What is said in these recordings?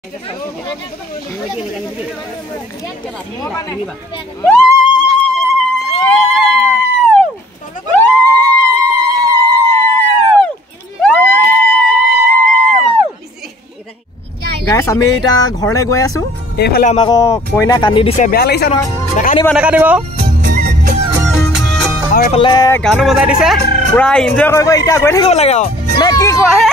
Guys, আমি এটা ঘৰলৈ গৈ আছো এইফালে আমাক কইনা কান্দি দিছে বেয়া লাগিছে নহয় নাকানিব আৰু এইফালে গানো বজাই দিছে পুৰা এনজয় কৰিব এতিয়া গৈ থাকিব লাগে নে কি কোৱা হে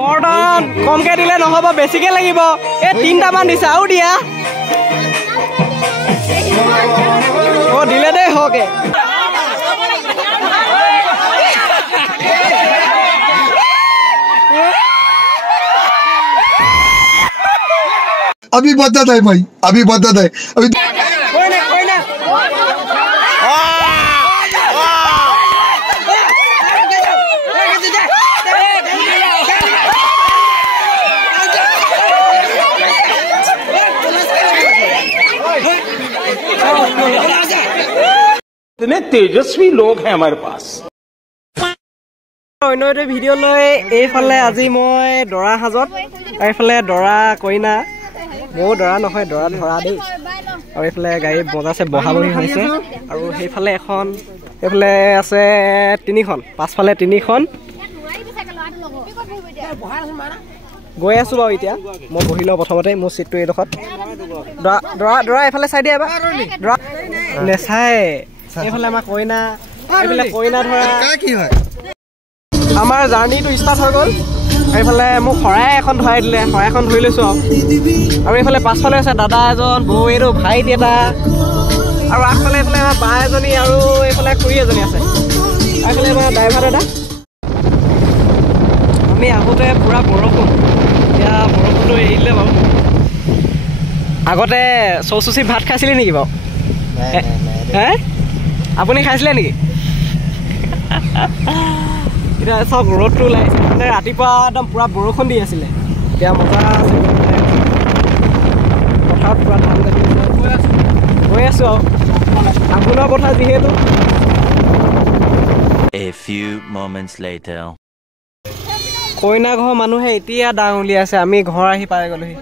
মৰ্ডন কমকে দিলে নহব বেছিকে লাগিব এই 3টা মান দিছে আৰু দিয়া ও দিলে দেই হকে अभी बता दे भाई अभी बता दे अभी कोई ना इतने तेजस्वी लोग हैं हमारे पास অন্যটো ভিডিও লৈ এইফালে আজি মই দৰা হাজত এইফালে দৰা কইনা মো দৰা নহয় দৰা ধৰা দেই আৰু এইফালে গাড়ী বজাছে বহাবহি হৈছে আৰু সেইফালে এখন এইফালে আছে 3খন পাঁচফালে 3খন গৈ আছো বাৰু এতিয়া মই বহি লওঁ প্ৰথমতে মোৰ সিটটো এইডোখৰত দৰা এইফালে চাই দিয়া এবাৰ দৰা নেচাই এইফালে আমাৰ কইনা এইফালে কইনা ধৰা কি হয় আমাৰ জাৰ্নিটো ষ্টাৰ্ট হৈ গ'ল এইফালে মোক শৰাই এখন ধৰাই দিলে শৰাইখন ধৰি লৈছো আৰু এইফালে পাছফালে আছে দাদা এজন বৌ এইটো ভাইটি এটা আৰু আগফালে এইফালে আমাৰ বা এজনী আৰু এইফালে খুৰী এজনী আছে এইফালে আমাৰ ড্ৰাইভাৰ দাদা আমি আহোঁতে পুৰা বৰষুণ এতিয়া বৰষুণটো এৰিলে বাৰু আগতে চৌচুচি ভাত খাইছিলে নেকি বাৰু হে আপুনি খাইছিলে নেকি এতিয়া চব ৰ'দটো ওলাইছে মানে ৰাতিপুৱা একদম পুৰা বৰষুণ দি আছিলে এতিয়া মজা আছে পথাৰত পুৰা ধান কাটি গৈ আছো আৰু আঘোণৰ পথাৰ যিহেতু A few moments later কইনা ঘৰ মানুহে এতিয়া ডাং উলিয়াইছে আমি ঘৰ আহি পাই গ'লোহি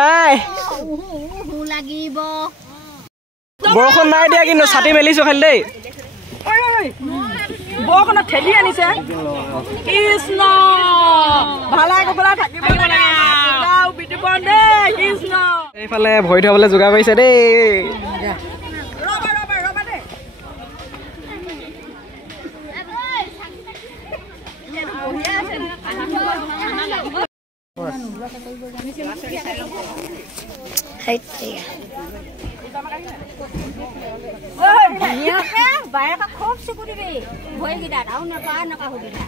নাই বৰষুণ নাই দিয়া কিন্তু ছাতি মেলিছো খালি দেই বৰষুণত ঠেলি আনিছে কৃষ্ণ ভালে কুশলে থাকিব কৃষ্ণ এইফালে ভৰি থবলৈ যোগাৰ কৰিছে দেই খুব চুকুৰিবি ভৰিকেইটাত আৰু নকা সুবিধা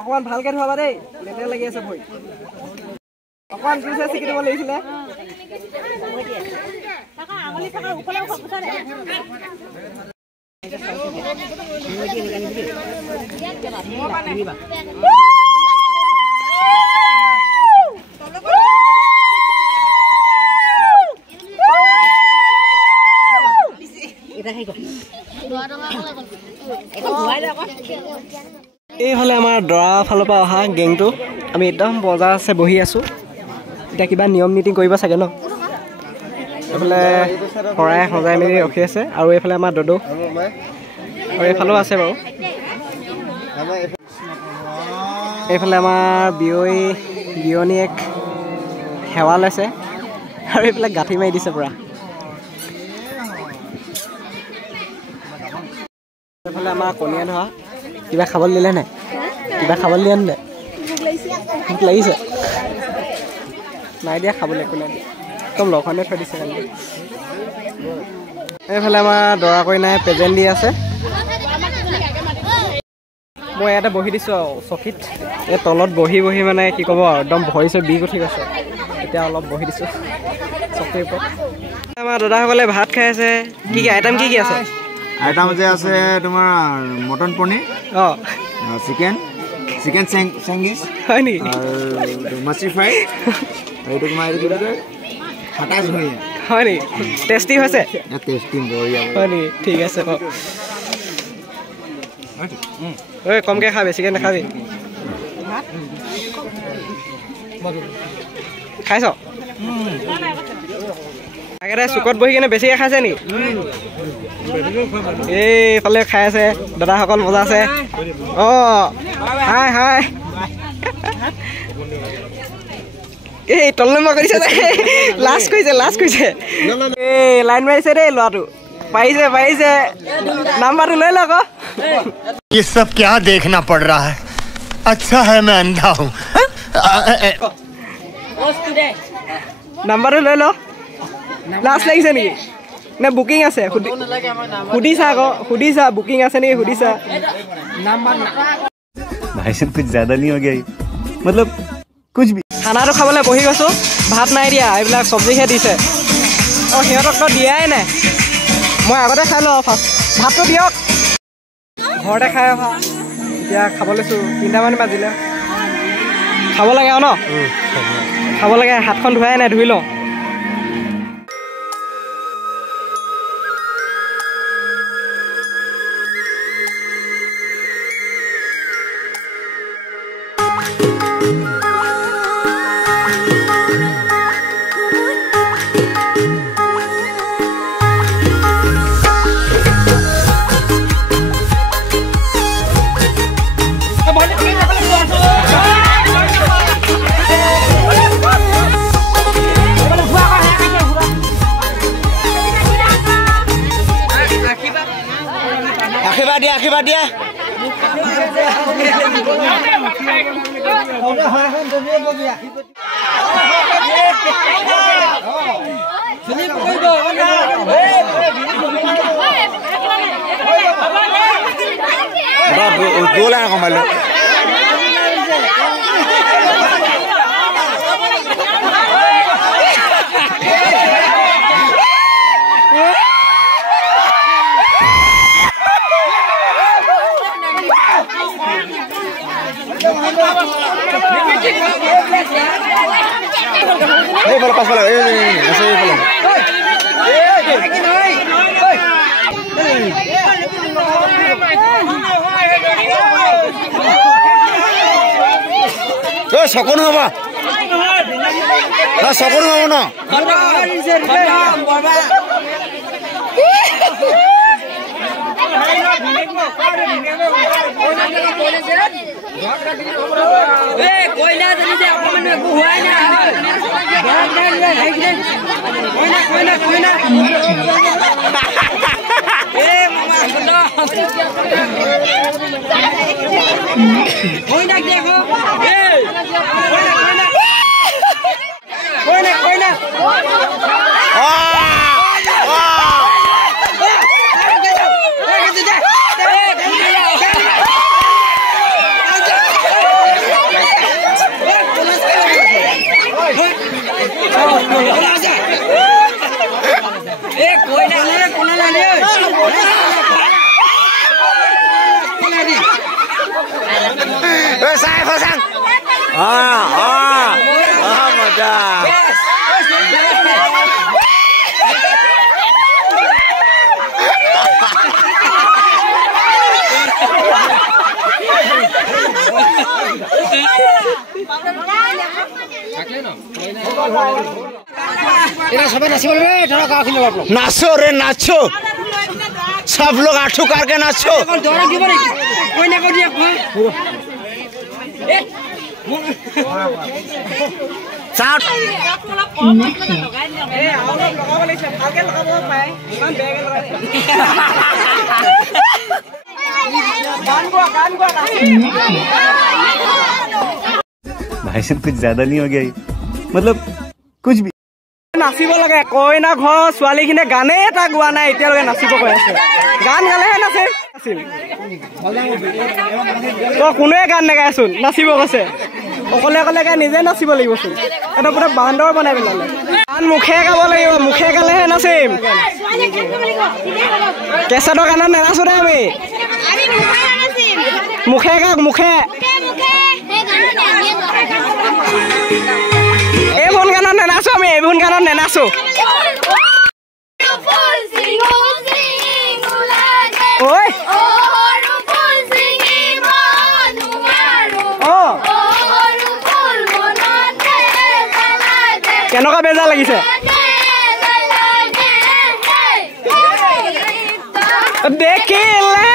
অকমান ভালকে ধোৱাবা দেই লেতেৰা লাগি আছে ভৰি অকমান জুইছে চিকি দিব লাগিছিলে এইফালে আমাৰ দৰা ফালৰ পৰা অহা গেংটো আমি একদম বজাৰ আছে বহি আছো এতিয়া কিবা নিয়ম নীতি কৰিব চাগে ন এইফালে শৰাই সজাই মেলি ৰখি আছে আৰু এইফালে আমাৰ দদৌ আৰু এইফালেও আছে বাৰু এইফালে আমাৰ বিয়নীয়েক সেৱা লৈছে আৰু এইফালে গাঁঠি মাৰি দিছে পুৰা এইফালে আমাৰ কণীয়া ধৰা কিবা খাবলৈ দিলে নাই কিবা খাবলৈ দিয়া নাই ভোক লাগিছে নাই দিয়া খাবলৈ একো নাই দিয়া একদম লঘনে থৈ দিছে এইফালে আমাৰ দৰা কইনাই প্ৰেজেণ্ট দি আছে মই ইয়াতে বহি দিছোঁ চকীত এই তলত বহি বহি মানে কি ক'ব আৰু একদম ভৰি চৰি বিষ উঠি গৈছে এতিয়া অলপ বহি দিছোঁ চকীৰ ওপৰত আমাৰ দাদাসকলে ভাত খাই আছে কি আইটেম কি আছে আইটেম যে আছে তোমাৰ মটন পনীৰ অঁ চিকেন চেংগিছ হয় নেকি আৰু মাছলি ফ্ৰাই এইটো তোমাৰ খাটা ধুনীয়া হয় নেকি টেষ্টি হৈছে টেষ্টি বঢ়িয়া হয় নেকি ঠিক আছে বাৰু ঐ কমকৈ খা বেছিকৈ নাখাবি খাইছ আগতে চুকত বহি কিনে বেছিকৈ খাইছে নেকি এইফালে খাই আছে দাদাসকল মজা আছে অঁ হাই হাই এই তলনমা কৰিছে লাজ কৰিছে এই লাইন মাৰিছে দেই ল'ৰাটো পাৰিছে নাম্বাৰটো লৈ লওক ये सब क्या देखना पड़ रहा है अच्छा है मैं अंधा हूँ নাম্বাৰটো লৈ ল লাজ লাগিছে নেকি নে বুকিং আছে সুধিছা আকৌ সুধিছা বুকিং আছে নেকি সুধিছা भाई साहब कुछ ज्यादा नहीं हो गया मतलब कुछ भी খানাটো খাবলৈ বহি গৈছোঁ ভাত নাই দিয়া এইবিলাক চব্জিহে দিছে অঁ সিহঁতকতো দিয়াই নাই মই আগতে খাই লওঁ ফাৰ্ষ্ট ভাতটো দিয়ক ঘৰতে খাই অহা এতিয়া খাব লৈছোঁ 3টামান বাজিলে খাব লাগে আৰু ন খাব লাগে হাতখন ধুৱাই নাই ধুই লওঁ আশীৰ্বাদ দিয়া দৌলা কমালো এইফালে পাছফালে আছে এইফালে চকু নহব চকু নহব ন नाचो रे नाचो सब लोग आठू करके नाचो भाई साहब कुछ ज्यादा नहीं हो गया मतलब कुछ भी নাচিব লাগে কইনা ঘৰৰ ছোৱালীখিনিয়ে গানেই এটা গোৱা নাই এতিয়ালৈকে নাচিব কৈ আছে গান গালেহে নাচে তই কোনোৱে গান নেগায়চোন নাচিব কৈছে অকলে অকলে গাই নিজে নাচিব লাগিবচোন এটা পুৰা বান্দৰ বনাই পেলালে গান মুখে গাব লাগিব মুখে গালেহে নাচিম কেঁচাটোৰ গানত নেনাচো দে আমি মুখে গাওক মুখে এইবোৰ গানত নেনাচো আমি এইবোৰ গানত নেনাচো ঐ কেনেকুৱা বেজাৰ লাগিছে দেখিলে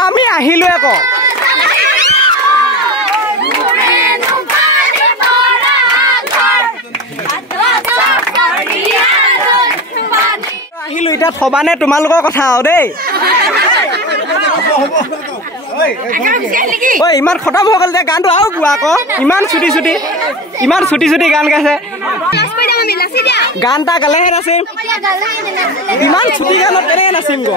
আমি আহিলো আকৌ আহিলো এতিয়া থবানে তোমালোকৰ কথা আৰু দেই ঐ ইমান খতম হৈ গ'ল যে গানটো আৰু গোৱা আকৌ ইমান চুটি গান গাইছে গান এটা গালেহে নাচিম ইমান চুটি গানত কেনেকৈ নাচিম গো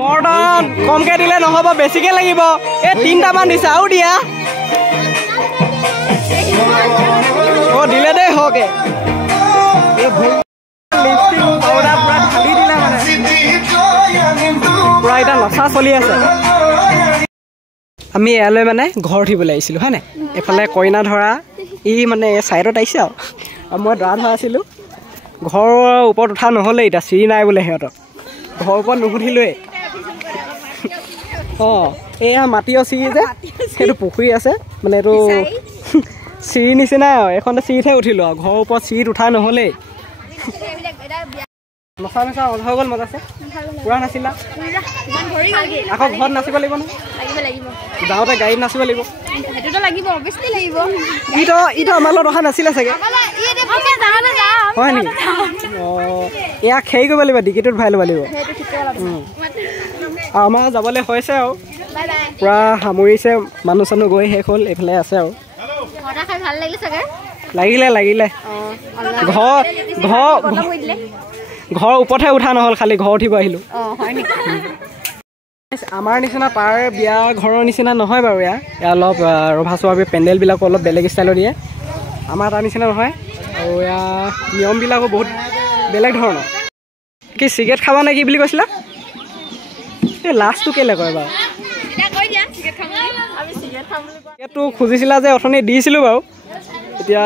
মৰ্ডন কমকে দিলে নহ'ব বেছিকে লাগিব এই 3টামান দিছে আৰু দিয়া দিলে দেই হকে পুৰা এতিয়া নচা চলি আছে আমি ইয়ালৈ মানে ঘৰ উঠিবলৈ আহিছিলোঁ হয় নাই এইফালে কইনা ধৰা ই মানে চাইডত আহিছে আৰু মই দৰা ধৰা আছিলোঁ ঘৰৰ ওপৰত উঠা নহ'লে এতিয়া চিৰি নাই বোলে সিহঁতৰ ঘৰৰ ওপৰত নুসুধিলোৱে অঁ এয়া মাটিৰ চিৰি যে সেইটো পুখুৰী আছে মানে এইটো চিৰি নিচিনাই আৰু এইখনতে চিৰিতহে উঠিলোঁ আৰু ঘৰৰ ওপৰত চিৰিত উঠা নহ'লেই নচা নচা হৈ গ'ল মজা আছে পুৰা নাচিলা আকৌ ঘৰত নাচিব লাগিব নহয় যাওঁতে গাড়ীত নাচিব লাগিব ইটো আমাৰ লগত অহা নাছিলে চাগে হয় নেকি অঁ ইয়াক হেৰি কৰিব লাগিব ডিকিটোত ভৰাই ল'ব লাগিব আমাৰ যাবলৈ হৈছে আৰু পুৰা সামৰিছে মানুহ চানুহ গৈ শেষ হ'ল এইফালে আছে আৰু লাগিলে ঘৰ ওপৰতহে উঠা নহ'ল খালি ঘৰ উঠিব আহিলোঁ আমাৰ নিচিনা পাৰ বিয়াৰ ঘৰৰ নিচিনা নহয় বাৰু ইয়াৰ অলপ ৰভা চভা পেণ্ডেলবিলাকো অলপ বেলেগ ষ্টাইলত দিয়ে আমাৰ তাৰ নিচিনা নহয় আৰু ইয়াৰ নিয়মবিলাকো বহুত বেলেগ ধৰণৰ কি চিগাৰেট খাবা নে কি বুলি কৈছিলা এই লাষ্টটো কেলৈ কৰে বাৰু চিগাৰেটটো খুজিছিলা যে অথনি দিছিলোঁ বাৰু এতিয়া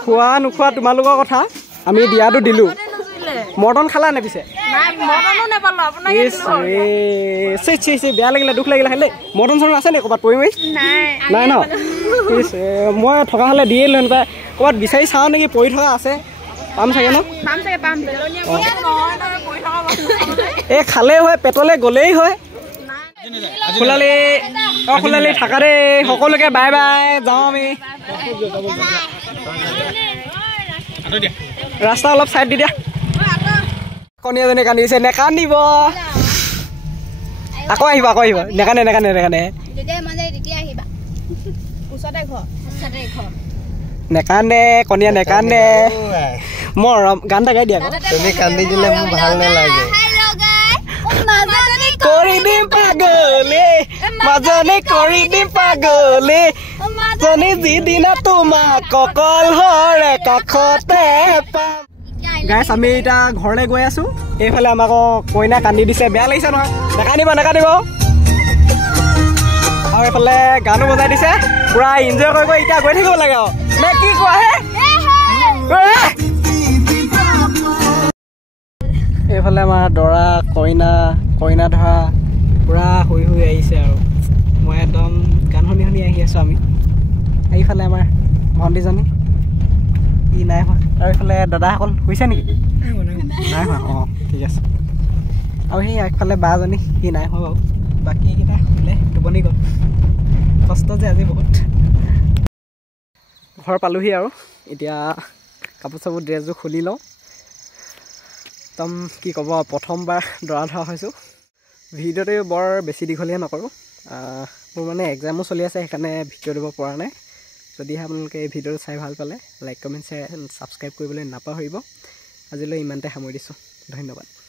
খোৱা নোখোৱা তোমালোকৰ কথা আমি দিয়াটো দিলোঁ মৰ্টন খালা নে পিছে বেয়া লাগিলে দুখ লাগিলে খালি মৰ্টন চৰ্টন আছে নে ক'ৰবাত পৰি নাই ন মই থকা হ'লে দিয়ে লৈ এনেকুৱা ক'ৰবাত বিচাৰি চাওঁ নেকি পৰি থকা আছে পাম চাগে ন এই খালেই হয় পেটলৈ গ'লেই হয় খোলালি থাকা দেই সকলোকে বাই বাই যাওঁ আমি ৰাস্তা অলপ চাইড দি দিয়া কণী এজনী কান্দিছে নেকান্দিব আকৌ আহিব নেকান্দে নেকান্দে কণীয়া নেকান্দে মই গান এটা গাই দিয়া তুমি কান্দি দিলে মোৰ ভাল নালাগে কৰি দিম পাগলে মাজনী কৰি দিম পাগলে মাজনী যিদিনা তোমাক অকল হৰে কাষতে পাম গাইছ আমি এতিয়া ঘৰলৈ গৈ আছোঁ এইফালে আমাক কইনা কান্দি দিছে বেয়া লাগিছে নহয় নেকান্দিব আৰু এইফালে গানো বজাই দিছে পুৰা এনজয় কৰি এতিয়া গৈ থাকিব লাগে আৰু নে কি কোৱা হে এইফালে আমাৰ দৰা কইনা ধৰা পুৰা শুই আহিছে আৰু মই একদম গান শুনি আহি আছোঁ আমি এইফালে আমাৰ ভণ্টিজনী ই নাই হোৱা আৰু এইফালে দাদাসকল শুইছে নেকি নাই হোৱা অঁ ঠিক আছে আৰু সেই আগফালে বাজনী সি নাই হোৱা বাৰু বাকীকেইটা শুলে টোপনি গ'ল কষ্ট যে আজি বহুত ঘৰ পালোহি আৰু এতিয়া কাপোৰ চাপোৰ ড্ৰেছযোৰ খুলি লওঁ একদম কি ক'ব প্ৰথমবাৰ দৰা ধৰা হৈছোঁ ভিডিঅ'টো বৰ বেছি দীঘলীয়া নকৰোঁ মোৰ মানে এক্সামো চলি আছে সেইকাৰণে ভিডিঅ' দিব পৰা নাই যদিহে আপোনালোকে এই ভিডিঅ'টো চাই ভাল পালে লাইক কমেণ্ট শ্বেয়াৰ ছাবস্ক্ৰাইব কৰিবলৈ নাপাহৰিব আজিলৈ ইমানতে সামৰি দিছোঁ ধন্যবাদ